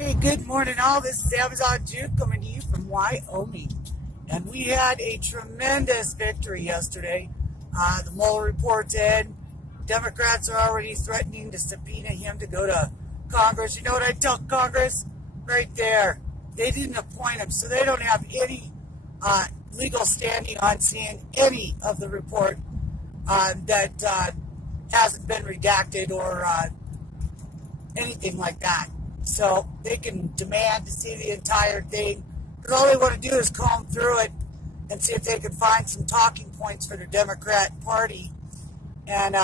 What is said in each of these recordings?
Hey, good morning all. This is Amazon Juke coming to you from Wyoming. And we had a tremendous victory yesterday. The Mueller report's in. Democrats are already threatening to subpoena him to go to Congress. You know what I tell Congress? Right there. They didn't appoint him, so they don't have any legal standing on seeing any of the report that hasn't been redacted or anything like that. So they can demand to see the entire thing, because all they want to do is comb through it and see if they can find some talking points for the Democrat Party and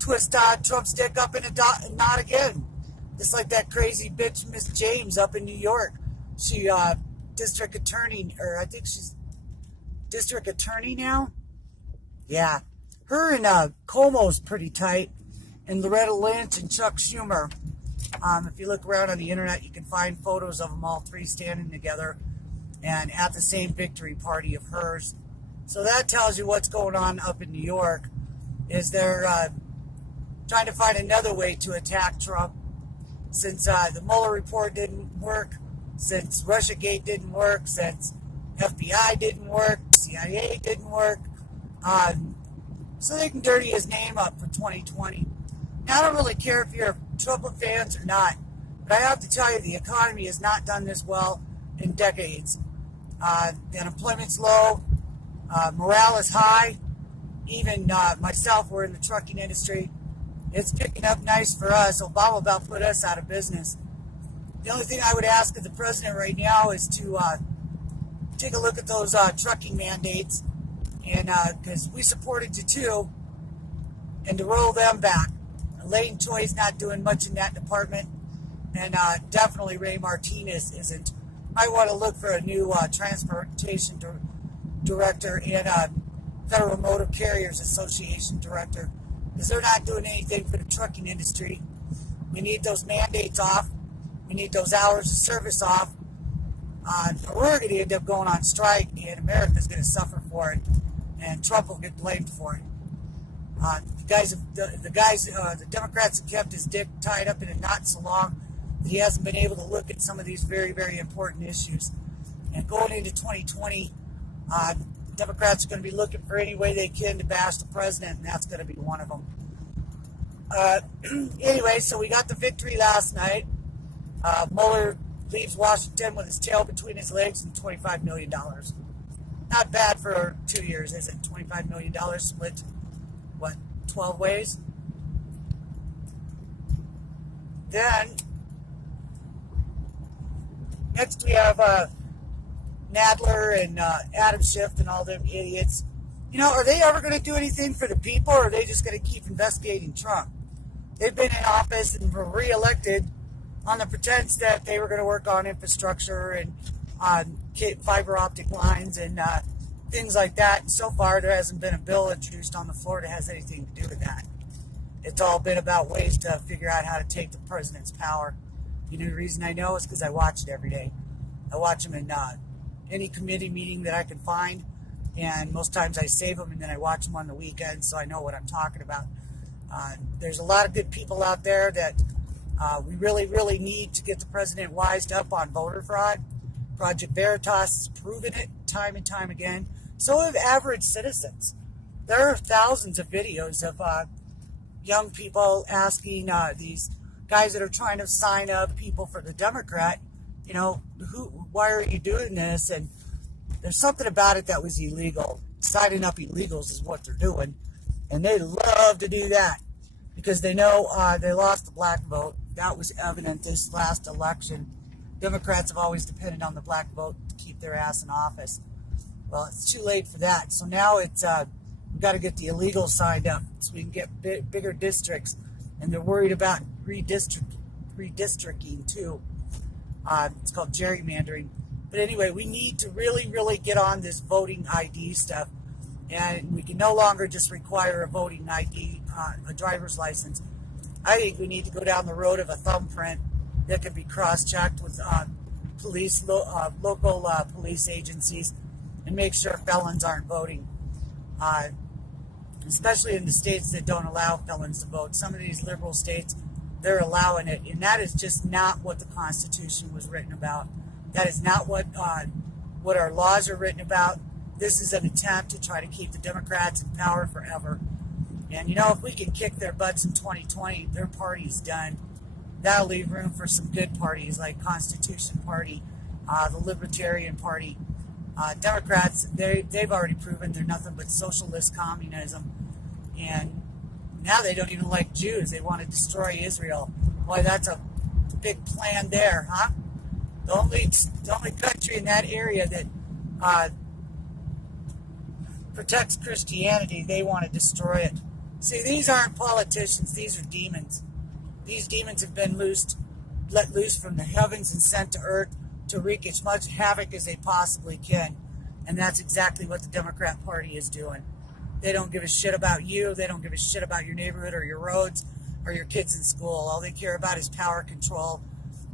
twist Trump's dick up in a knot again. Just like that crazy bitch Miss James up in New York. She district attorney, or I think she's district attorney now. Yeah, her and Cuomo's pretty tight, and Loretta Lynch and Chuck Schumer. If you look around on the internet, you can find photos of them all three standing together and at the same victory party of hers. So that tells you what's going on up in New York, is they're trying to find another way to attack Trump. Since the Mueller report didn't work, since Russiagate didn't work, since FBI didn't work, CIA didn't work, so they can dirty his name up for 2020. Now, I don't really care if you're Trump fans or not, but I have to tell you, the economy has not done this well in decades. The unemployment's low, morale is high. Even myself, we're in the trucking industry. It's picking up nice for us. Obama about put us out of business. The only thing I would ask of the president right now is to take a look at those trucking mandates, and because we supported you too, and to roll them back. Lane Choi's not doing much in that department, and definitely Ray Martinez isn't. Might want to look for a new transportation director and Federal Motor Carriers Association director, because they're not doing anything for the trucking industry. We need those mandates off. We need those hours of service off. We're going to end up going on strike, and America's going to suffer for it, and Trump will get blamed for it. The Democrats have kept his dick tied up in a knot so long that he hasn't been able to look at some of these very, very important issues. And going into 2020, Democrats are going to be looking for any way they can to bash the president, and that's going to be one of them. Anyway, so we got the victory last night. Mueller leaves Washington with his tail between his legs and $25 million. Not bad for 2 years, is it? $25 million split, what, 12 ways? Then, next we have Nadler and Adam Schiff and all them idiots. You know, are they ever going to do anything for the people, or are they just going to keep investigating Trump? They've been in office and were reelected on the pretense that they were going to work on infrastructure and on fiber optic lines and things like that. And so far, there hasn't been a bill introduced on the floor that has anything to do with that. It's all been about ways to figure out how to take the president's power. You know, the reason I know is because I watch it every day. I watch them in any committee meeting that I can find, and most times I save them and then I watch them on the weekends, so I know what I'm talking about. There's a lot of good people out there that we really, really need to get the president wised up on voter fraud. Project Veritas has proven it time and time again. So have average citizens. There are thousands of videos of young people asking these guys that are trying to sign up people for the Democrat, you know, why are you doing this? And there's something about it that was illegal. Signing up illegals is what they're doing. And they love to do that because they know they lost the black vote. That was evident this last election. Democrats have always depended on the black vote to keep their ass in office. Well, it's too late for that. So now it's we've got to get the illegals signed up so we can get bigger districts. And they're worried about redistricting too. It's called gerrymandering. But anyway, we need to really, really get on this voting ID stuff. And we can no longer just require a voting ID, a driver's license. I think we need to go down the road of a thumbprint that can be cross-checked with local police agencies and make sure felons aren't voting. Especially in the states that don't allow felons to vote. Some of these liberal states they're allowing it, and that is just not what the Constitution was written about. That is not what our laws are written about. This is an attempt to try to keep the Democrats in power forever. And, you know, if we can kick their butts in 2020, their party's done. That'll leave room for some good parties like Constitution Party, the Libertarian Party. Democrats, they've already proven they're nothing but socialist communism. And now they don't even like Jews. They want to destroy Israel. Boy, that's a big plan there, huh? The only country in that area that protects Christianity, they want to destroy it. See, these aren't politicians. These are demons. These demons have been let loose from the heavens and sent to earth to wreak as much havoc as they possibly can. And that's exactly what the Democrat Party is doing. They don't give a shit about you. They don't give a shit about your neighborhood or your roads or your kids in school. All they care about is power control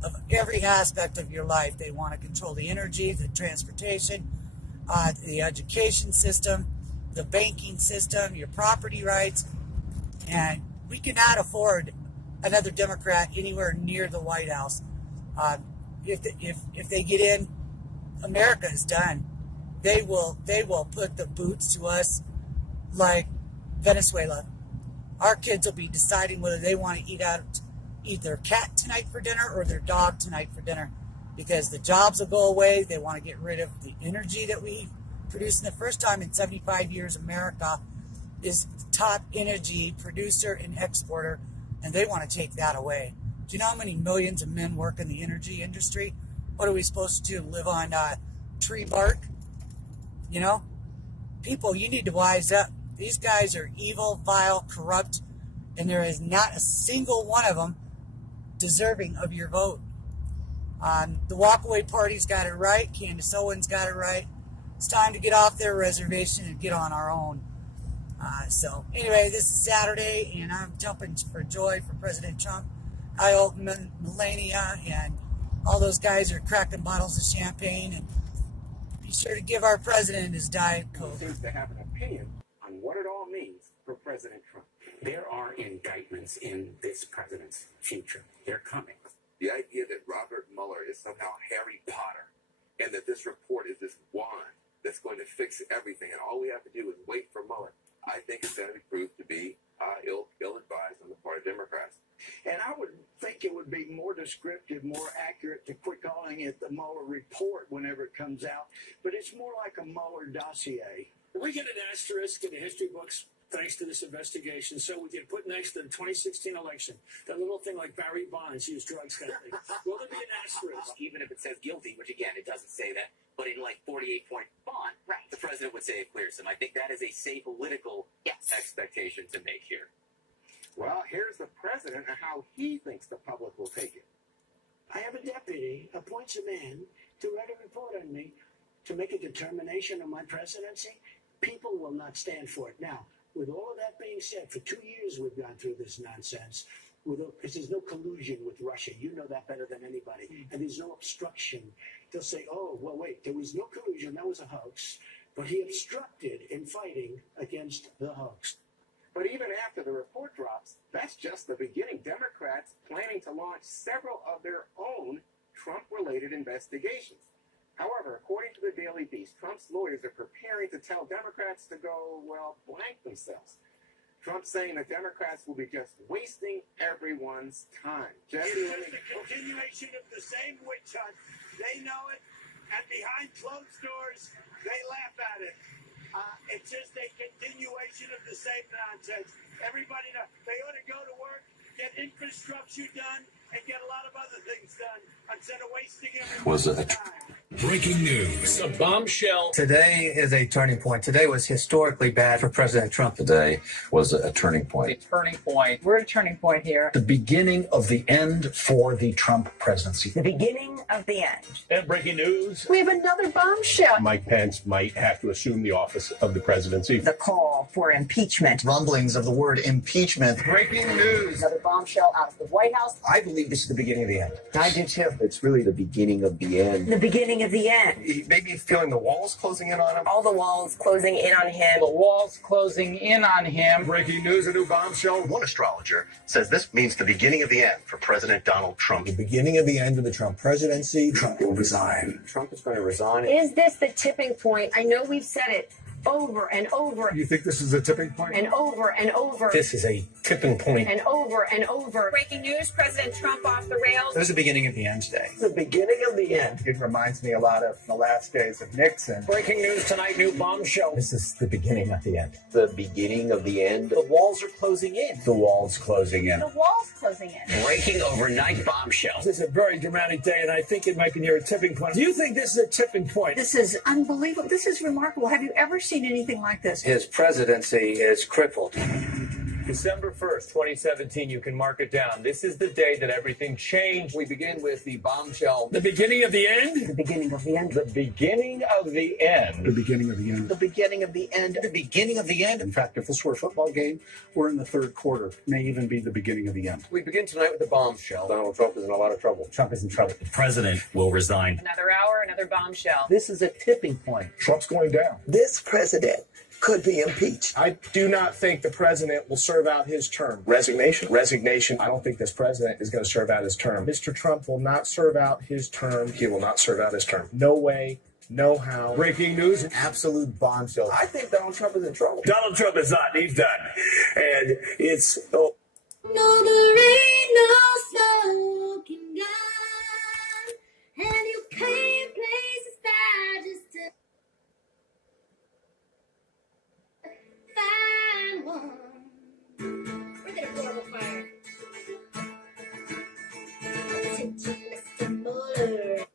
of every aspect of your life. They want to control the energy, the transportation, the education system, the banking system, your property rights. And we cannot afford another Democrat anywhere near the White House. If they get in, America is done. They will put the boots to us like Venezuela. Our kids will be deciding whether they want to eat their cat tonight for dinner or their dog tonight for dinner, because the jobs will go away. They want to get rid of the energy that we produced. In the first time in 75 years, America is the top energy producer and exporter, and they want to take that away. Do you know how many millions of men work in the energy industry? What are we supposed to do, live on tree bark? You know? People, you need to wise up. These guys are evil, vile, corrupt, and there is not a single one of them deserving of your vote. The walkaway party's got it right. Candace Owens got it right. It's time to get off their reservation and get on our own. So anyway, this is Saturday, and I'm jumping for joy for President Trump. I hope Melania and all those guys are cracking bottles of champagne, and be sure to give our president his Diet Coke. Seems to have an opinion on what it all means for President Trump. There are indictments in this president's future. They're coming. The idea that Robert Mueller is somehow Harry Potter and that this report is this wand that's going to fix everything and all we have to do is wait for Mueller, I think it's going to be proved to be ill-advised on the part of Democrats. And I would think it would be more descriptive, more accurate to quit calling it the Mueller report whenever it comes out. But it's more like a Mueller dossier. We get an asterisk in the history books thanks to this investigation. So we get put next to the 2016 election. That little thing like Barry Bonds used drugs kind of thing. Will there be an asterisk? Even if it says guilty, which again, it doesn't say that, but in like 48-point font, right, the president would say it clears him. I think that is a safe political expectation to make here. Well, here's the president and how he thinks the public will take it. I have a deputy appoints a man to write a report on me to make a determination on my presidency. People will not stand for it. Now, with all of that being said, for 2 years we've gone through this nonsense because there's no collusion with Russia. You know that better than anybody. And there's no obstruction. They'll say, oh, well, wait, there was no collusion. That was a hoax. But he obstructed in fighting against the hoax. But even after the report drops, that's just the beginning. Democrats planning to launch several of their own Trump-related investigations. However, according to the Daily Beast, Trump's lawyers are preparing to tell Democrats to go, well, blank themselves. Trump's saying that Democrats will be just wasting everyone's time. It's just a continuation of the same witch hunt. They know it, and behind closed doors, they laugh at it. It's just a continuation of the same nonsense. Everybody knows they ought to go to work, get infrastructure done, and get a lot of other things done instead of wasting everyone's time. Breaking news. A bombshell. Today is a turning point. Today was historically bad for President Trump. Today was a turning point. A turning point. We're at a turning point here. The beginning of the end for the Trump presidency. The beginning of the end. And breaking news. We have another bombshell. Mike Pence might have to assume the office of the presidency. The call for impeachment. Rumblings of the word impeachment. Breaking news. Another bombshell out of the White House. I believe this is the beginning of the end. I do too. It's really the beginning of the end. The beginning beginning of the end. Maybe feeling the walls closing in on him. All the walls closing in on him. The walls closing in on him. Breaking news, a new bombshell. One astrologer says this means the beginning of the end for President Donald Trump. The beginning of the end of the Trump presidency. Trump will resign. Trump is going to resign. Is this the tipping point? I know we've said it over and over. You think this is a tipping point? And over and over. This is a tipping point. And over and over. Breaking news, President Trump off the rails. This is the beginning of the end today. The beginning of the end. It reminds me a lot of the last days of Nixon. Breaking news tonight, new bombshell. This is the beginning of the end. The beginning of the end. The walls are closing in. The walls closing in. The walls closing in. Breaking overnight bombshell. This is a very dramatic day, and I think it might be near a tipping point. Do you think this is a tipping point? This is unbelievable. This is remarkable. Have you ever seen anything like this? His presidency is crippled. December 1st, 2017, you can mark it down. This is the day that everything changed. We begin with the bombshell. The beginning of the end? The beginning of the end. The beginning of the end. The beginning of the end. The beginning of the end. The beginning of the end. In fact, if this were a football game, we're in the third quarter. It may even be the beginning of the end. We begin tonight with the bombshell. Donald Trump is in a lot of trouble. Trump is in trouble. The president will resign. Another hour, another bombshell. This is a tipping point. Trump's going down. This president could be impeached. I do not think the president will serve out his term. Resignation. I don't think this president is going to serve out his term. Mr. Trump will not serve out his term. He will not serve out his term. No way. No how. Breaking news. An absolute bombshell. I think Donald Trump is in trouble. Donald Trump is not. He's done. And it's... Oh. No, there ain't no smoking gun, and you can't place a fire just to find one. We're gonna blow up a fire. Attention, Mr. Mueller.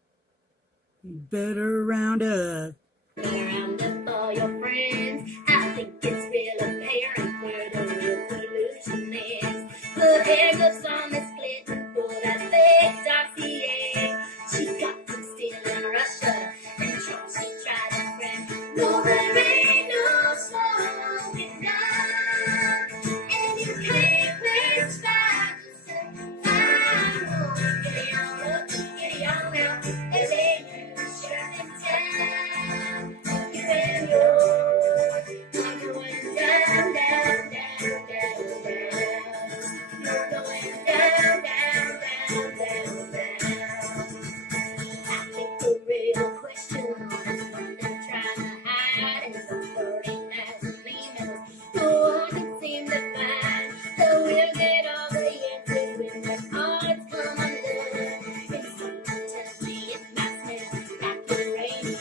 You better round up. Better round up all your friends. I think it's real apparent where the real collusion is. Put handcuffs on this Clinton for that fake dossier. She got them still in Russia, and Trump she tried to friend. No, there ain't no smoking gun, and you can't place fire. Get on up, get on out, hey, sheriff in town. You and yours are going down, down, down, down, down. You're going down, down, down, down, down. I think the real question is what they're trying to hide is the flirting as an email. No one can seem to find, so we'll get all the answers when their hearts come undone. If someone tells me it might smell like uranium,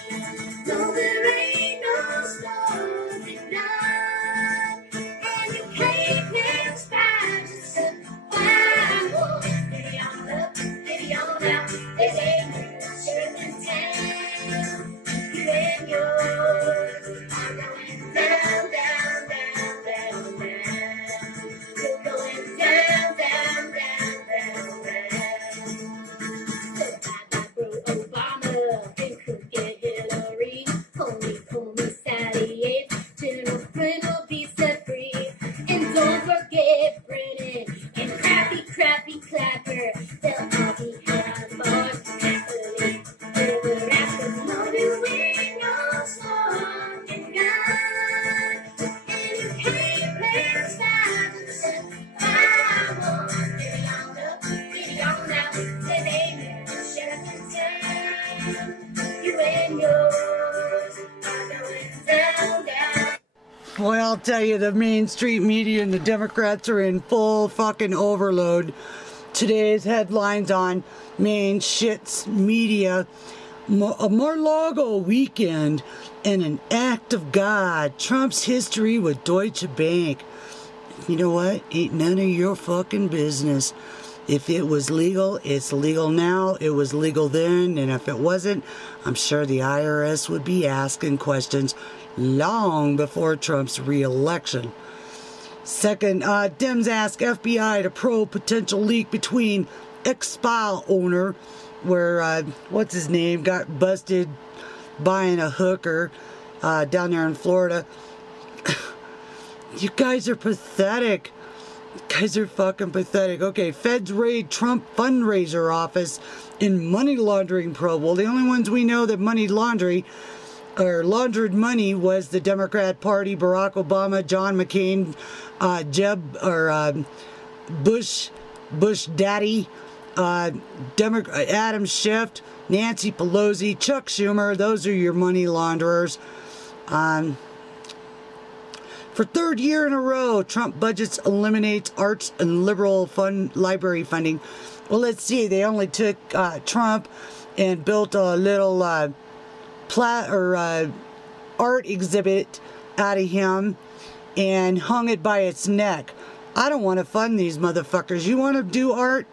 no, there ain't no smoking gun, and you can't live fire just to find one. Get on up, get on out, hey, sheriff in town. You and yours are going down, down, down, down, down. You're going down, down, down, down, down. So bye-bye, bro, Obama, and crooked Hillary. Call me Sally Yates. General Flynn will be set free. And don't forget Brennan and Crappy Clapper. They'll all be held on bars happily ever after. No, there ain't no smoking gun, and you can't place fire to set fire. Get on up, get on out, today, sheriff in town. You and yours are going down, down. Boy, I'll tell you, the Main Street media and the Democrats are in full fucking overload. Today's headlines on Main Shit's media: a Mar-a-Lago weekend and an act of God. Trump's history with Deutsche Bank. You know what? Ain't none of your fucking business. If it was legal, it's legal now. It was legal then, and if it wasn't, I'm sure the IRS would be asking questions long before Trump's re-election. Second, Dems ask FBI to probe potential leak between ex-spa owner, where, what's his name, got busted buying a hooker down there in Florida. You guys are pathetic. Guys are fucking pathetic. Okay, feds raid Trump fundraiser office in money laundering probe. Well, the only ones we know that money laundering or laundered money was the Democrat Party, Barack Obama, John McCain, Bush Daddy, Adam Schiff, Nancy Pelosi, Chuck Schumer. Those are your money launderers. For third year in a row, Trump budgets eliminates arts and liberal library funding. Well, let's see. They only took Trump and built a little art exhibit out of him and hung it by its neck. I don't want to fund these motherfuckers. You want to do art?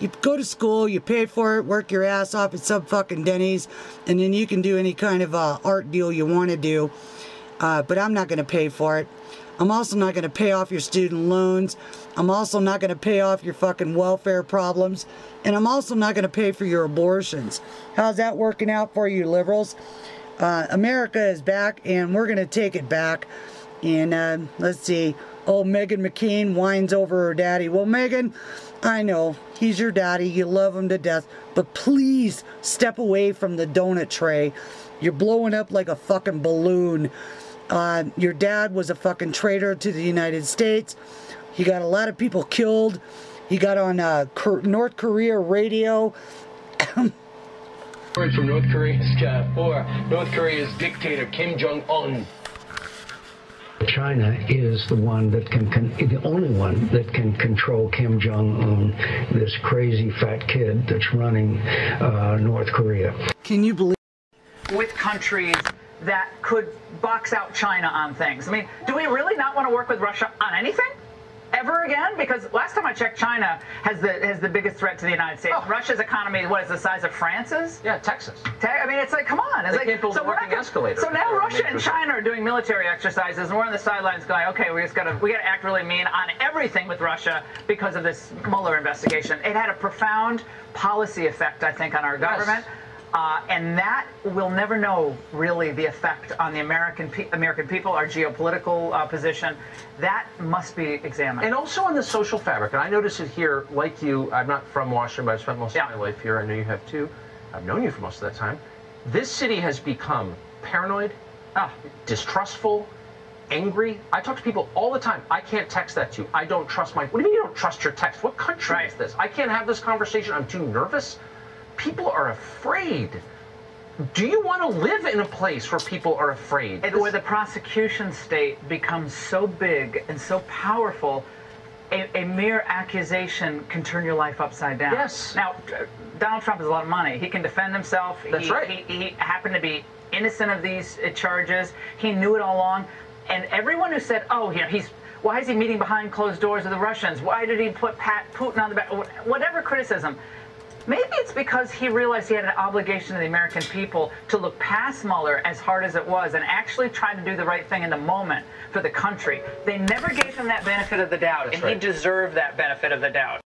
You go to school, you pay for it, work your ass off at some fucking Denny's, and then you can do any kind of art deal you want to do. But I'm not going to pay for it. I'm also not going to pay off your student loans. I'm also not going to pay off your fucking welfare problems. And I'm also not going to pay for your abortions. How's that working out for you, liberals? America is back, and we're going to take it back. And let's see. Oh, Meghan McCain whines over her daddy. Well, Meghan, I know, he's your daddy. You love him to death. But please step away from the donut tray. You're blowing up like a fucking balloon. Your dad was a fucking traitor to the United States. He got a lot of people killed. He got on North Korea radio. Word from North Korea's dictator Kim Jong-un. China is the one that the only one that can control Kim Jong-un, this crazy fat kid that's running North Korea. Can you believe? With countries that could box out China on things. I mean, do we really not want to work with Russia on anything? Ever again? Because last time I checked, China has the biggest threat to the United States. Oh. Russia's economy, what is the size of France's? Yeah, Texas. I mean, it's like, come on. It's like, so now Russia and China are doing military exercises, and we're on the sidelines going, okay, we gotta act really mean on everything with Russia because of this Mueller investigation. It had a profound policy effect, I think, on our government. And that we'll never know really the effect on the American people, our geopolitical position. That must be examined. And also on the social fabric. And I notice it here, like you, I'm not from Washington, but I've spent most of my life here. I know you have too. I've known you for most of that time. This city has become paranoid, distrustful, angry. I talk to people all the time. I can't text that to you. I don't trust what do you mean you don't trust your text? What country is this? I can't have this conversation. I'm too nervous. People are afraid. Do you want to live in a place where people are afraid? Where the prosecution state becomes so big and so powerful, a mere accusation can turn your life upside down. Yes. Now, Donald Trump has a lot of money. He can defend himself. That's right. He happened to be innocent of these charges. He knew it all along. And everyone who said, oh, you know, why is he meeting behind closed doors with the Russians? Why did he put Putin on the back? Whatever criticism. Maybe it's because he realized he had an obligation to the American people to look past Mueller, as hard as it was, and actually try to do the right thing in the moment for the country. They never gave him that benefit of the doubt, and he deserved that benefit of the doubt.